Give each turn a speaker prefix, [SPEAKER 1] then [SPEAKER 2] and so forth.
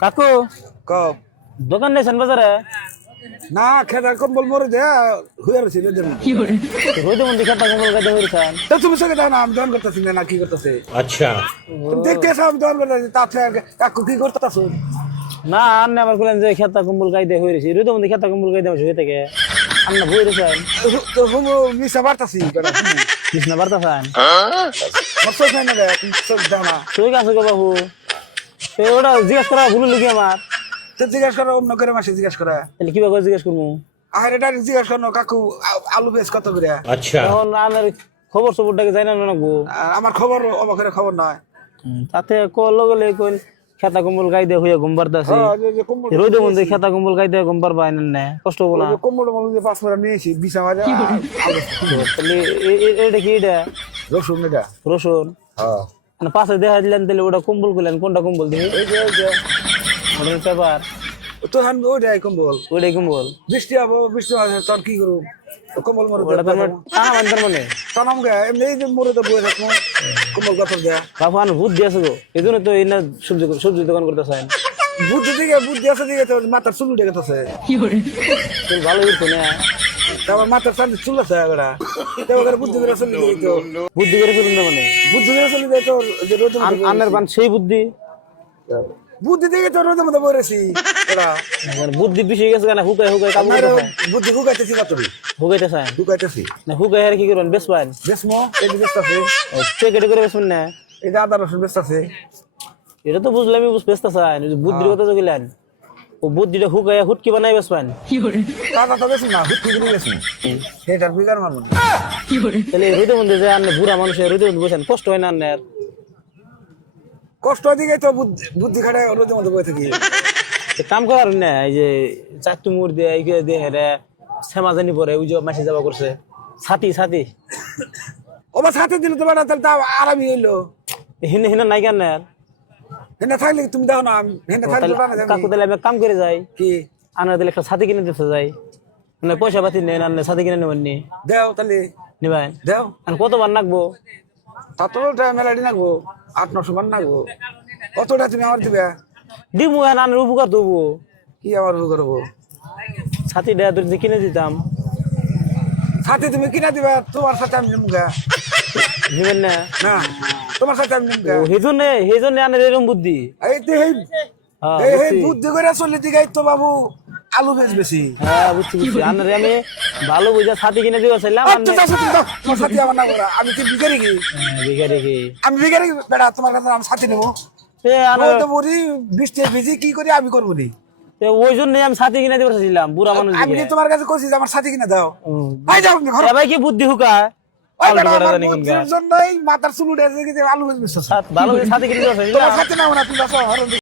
[SPEAKER 1] কাকু
[SPEAKER 2] ক।
[SPEAKER 1] দোকান নেছেন বাজারে?
[SPEAKER 2] না খেদা কম্বল মরে দে হুয়ার ছিল দেন।
[SPEAKER 1] কি করে? হইতে মন দেখা কম্বল কাটা হইছান
[SPEAKER 2] তো তুমি সঙ্গে দাও না আমি করতেছি না কি করতেছে?
[SPEAKER 3] আচ্ছা।
[SPEAKER 2] তুমি আমি করতেছি তাতে কাকু কি করতেছ?
[SPEAKER 1] না আন্না আমার বলেন যে খেতা কম্বল কাইতে হইছে রইতে মন খেতা কম্বল কাইতে হইছে থেকে। আন্না বই রেছেন
[SPEAKER 2] তো হুমু মিসা হ্যাঁ? রে সব না।
[SPEAKER 1] তুই কাছে গো বাবু। সে ওটা জিজ্ঞেস করা ভুল লিখি আমার?
[SPEAKER 2] তো জিজ্ঞেস করো অন্য করে মাসে জিজ্ঞেস করা।
[SPEAKER 1] তাহলে কীভাবে করে জিজ্ঞেস করব?
[SPEAKER 2] আর এটা জিজ্ঞেস করো কাকু আলু পেঁয়াজ কত করে?
[SPEAKER 3] আচ্ছা।
[SPEAKER 1] এখন আমার খবর সবরটাকে জানি না
[SPEAKER 2] গো। আমার খবর অবাকের খবর নয়।
[SPEAKER 1] তাতে কল গেলে কইল খেতা কম্বল গাই
[SPEAKER 2] দিয়ে হইয়া ঘুমবার দাসে
[SPEAKER 1] রোদে মধ্যে খেতা কম্বল গাই দিয়ে ঘুমবার বাইন নে কষ্ট বলা না।
[SPEAKER 2] কম্বল মধ্যে পাঁচ মিনিট নিয়েছি
[SPEAKER 1] বিছা ভাজা। এটা কি এটা?
[SPEAKER 2] রসুন এটা।
[SPEAKER 1] রসুন?
[SPEAKER 2] হ্যাঁ।
[SPEAKER 1] পাশে দেখা দিলেন তাহলে ওটা কম্বল করলেন কোনটা কম্বল দিবি?
[SPEAKER 2] এই যে এই যে।
[SPEAKER 1] ওটার পেপার।
[SPEAKER 2] তো হান ওইটাই কম্বল।
[SPEAKER 1] ওইটাই কম্বল।
[SPEAKER 2] বৃষ্টি হব বৃষ্টি হবে তোর কি করব? কম্বল মরে
[SPEAKER 1] ওটা মানে? টানা মানে
[SPEAKER 2] গে এমনি যে মরে তো বয়ে থাকব কম্বল কথা দেয়া।
[SPEAKER 1] বাপু আন ভূত দিয়েছে গো। এই জন্য তো এই না সবজি সবজি দোকান করতে চান
[SPEAKER 2] বুদ্ধি দিকে বুদ্ধি আছে দিকে তো মাথার চুল উঠে গেছে।
[SPEAKER 1] তোর ভালো করতো না।
[SPEAKER 2] তারপর মাথার চাল চুল আছে ওরা তারপর বুদ্ধি করে চলে দিই তো।
[SPEAKER 1] বুদ্ধি করে চলুন না মানে?
[SPEAKER 2] বুদ্ধি করে চলে দেয় তোর যে
[SPEAKER 1] আন- আনের পান সেই বুদ্ধি?
[SPEAKER 2] বুদ্ধি দিকে তোর রোদের মধ্যে ওরা
[SPEAKER 1] মানে বুদ্ধি বেশি গেছে কেন? হুকায় হুকায় করতে চান
[SPEAKER 2] বুদ্ধি হুকাইতেছি না
[SPEAKER 1] হুকাইতে চান
[SPEAKER 2] হুকাইতেছি।
[SPEAKER 1] না হুকায় আর কি করবেন? বেশ পান?
[SPEAKER 2] বেশ মো এই যে আছে।
[SPEAKER 1] প্যাকেটে করে বেসবেন না?
[SPEAKER 2] যে আদা রসুন ব্যস্ত আছে।
[SPEAKER 1] এটা তো বুঝলামই বুঝ ওই যে বুদ্ধির কথা তো গেলেন ও বুদ্ধিটা হুকায় হুটকি বানাই বেসবেন
[SPEAKER 2] দাদা তো বেশি না হুটকি করে গেছি সেটার বিকার মারবো
[SPEAKER 1] তাহলে রোদে মধ্যে যে আনলে বুড়া মানুষের রোদে মধ্যে বসেন কষ্ট হয় না আন্নের
[SPEAKER 2] কষ্ট দিকে তো বুদ্ধি খাটে রোদের মধ্যে বয়ে থাকি।
[SPEAKER 1] কাম করার না এই যে চারটু মুড় দিয়ে এই দিয়ে হেরে সেমা জানি পরে ওই যে মাসে যাওয়া করছে। ছাতি ছাতি।
[SPEAKER 2] ও বা সাথে দিলে তো বেটা তাহলে তা আরামই হইল।
[SPEAKER 1] হিনে হিনে নাই কেন আর?
[SPEAKER 2] হেনা থাকলে তুমি দেখো না? হেনা থাকলে না
[SPEAKER 1] কাকু তাহলে আমি কাম করে যাই।
[SPEAKER 2] কি?
[SPEAKER 1] আনার তাহলে একটা ছাতি কিনে দিতে যাই। মানে পয়সা পাতি নেই আনলে ছাতি কিনে নেবেন নি।
[SPEAKER 2] দেও তাহলে।
[SPEAKER 1] নিবেন
[SPEAKER 2] দেও।
[SPEAKER 1] আর কতবার নাকবো?
[SPEAKER 2] তা তো মেলাডি নাকবো। আট নশো মান নাকবো। কতটা তুমি আমার দিবে?
[SPEAKER 1] দিমু আনার উপকার দেবো।
[SPEAKER 2] কি আমার ভুল করব
[SPEAKER 1] ছাতি দেয়া তোর কিনে দিতাম।
[SPEAKER 2] সাথে তুমি কিনা দিবা তোমার সাথে আমি নিমগা
[SPEAKER 1] নিবেন না?
[SPEAKER 2] না তোমার সাথে আমি নিমগা
[SPEAKER 1] ও সেই জন্য আনার এরকম বুদ্ধি।
[SPEAKER 2] এই তো এই
[SPEAKER 1] হ্যাঁ
[SPEAKER 2] এই বুদ্ধি। করে চলে দিকে তো বাবু আলু বেশ বেশি।
[SPEAKER 1] হ্যাঁ বুঝছি বুঝছি। আনার আমি ভালো বুঝা ছাতি কিনে দিবা চাইলাম
[SPEAKER 2] আর তো সাথে তোমার সাথে আমার না ওরা আমি কি বিকারি কি?
[SPEAKER 1] বিঘা রেখে
[SPEAKER 2] আমি বিকারি বেড়া তোমার কাছে আমি সাথে নেব।
[SPEAKER 1] আনার
[SPEAKER 2] ওই তো বলি বৃষ্টি ভিজি কি করি আমি করব নি।
[SPEAKER 1] তো ওই জন্যই আমি ছাতি কিনে দিতে চাইছিলাম বুড়া মানুষ
[SPEAKER 2] আমি যে তোমার কাছে কইছি যে আমার সাথে কিনে দাও। ভাই যাও ঘর।
[SPEAKER 1] ভাই কি বুদ্ধি হুকা?
[SPEAKER 2] ওই বেড়া আমার বুদ্ধির জন্যই মাথার চুল উঠে আছে কি আলু বেশ
[SPEAKER 1] ভালো করে কিনে চাইছিলাম
[SPEAKER 2] তোমার সাথে না ওরা তুমি যাও